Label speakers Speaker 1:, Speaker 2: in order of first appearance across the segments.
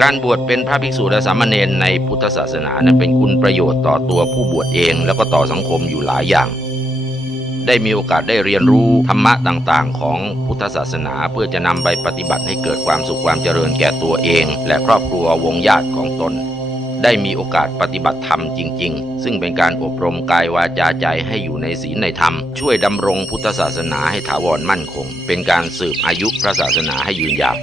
Speaker 1: การบวชเป็นพระภิกษุและสามเณรในพุทธศาสนานั้นเป็นคุณประโยชน์ต่อตัวผู้บวชเองแล้วก็ต่อสังคมอยู่หลายอย่าง ได้มีโอกาสได้เรียนรู้ธรรมะต่างๆ ของพุทธศาสนาเพื่อจะนำไปปฏิบัติให้เกิดความสุขความเจริญแก่ตัวเอง และครอบครัววงญาติของตน ได้มีโอกาสปฏิบัติธรรมจริง ๆ ซึ่งเป็นการอบรมกายวาจาใจให้อยู่ในศีลในธรรม ช่วยดำรงพุทธศาสนาให้ถาวรมั่นคง เป็นการสืบอายุพระศาสนาให้ยืนยาว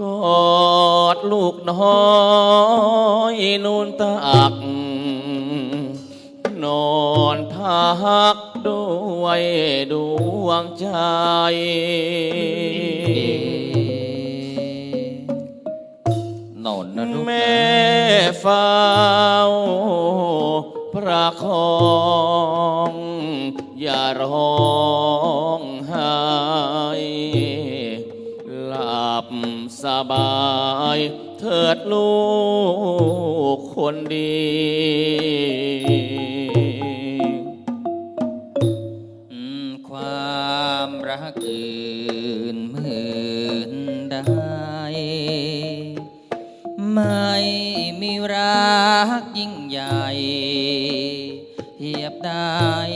Speaker 2: กกอดลูกน้อยนูนตัก นอนพักด้วยดวงใจ
Speaker 3: โน่นนะลูก
Speaker 2: แม่เฝ้าประคองอย่าร้องไห้หลับ สบายเถิดลูกคนดี
Speaker 3: ความรักอื่นเหมือนได้ ไม่มีรักยิ่งใหญ่ เทียบได้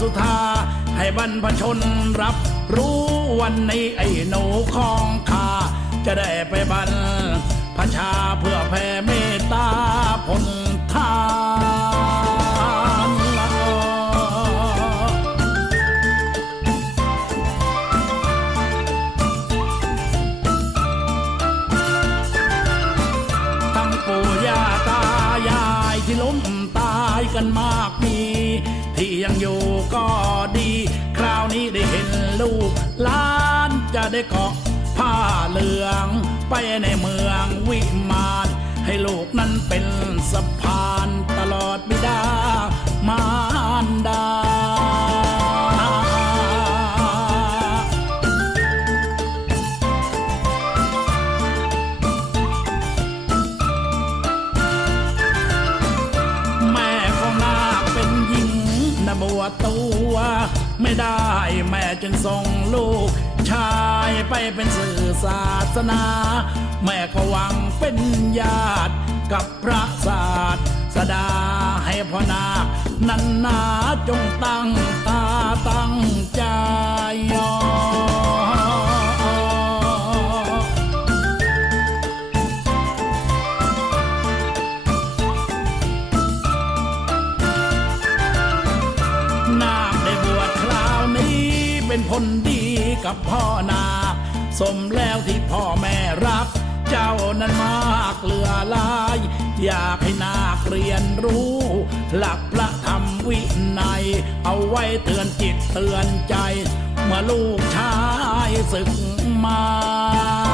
Speaker 4: สุธา ให้บรรพชนรับรู้วันนี้ไอ้หนูของข้าจะได้ไปบรรพชาเพื่อแผ่เมตตาผลทานทั้งปู่ย่าตายายที่ล้มตายกันมากมี ที่ยังอยู่ก็ดี คราวนี้ได้เห็นลูกหล้านจะได้เกาะผ้าเหลือง ไปในเมืองวิมานให้ลูกนั้นเป็นสะพานตลอดบิดามารดา จึงส่งลูก ชายไปเป็นสื่อศาสนา แม่ก็หวังเป็นญาติกับพระศาสดาให้พ่อนาคนั้นนาจงตั้งตาตั้ง กับพ่อนา สมแล้วที่พ่อแม่รักเจ้านั้นมากเหลือลาย อยากให้นาคเรียนรู้ หลักพระธรรมวินัย เอาไว้เตือนจิตเตือนใจ เมื่อลูกชายศึกมา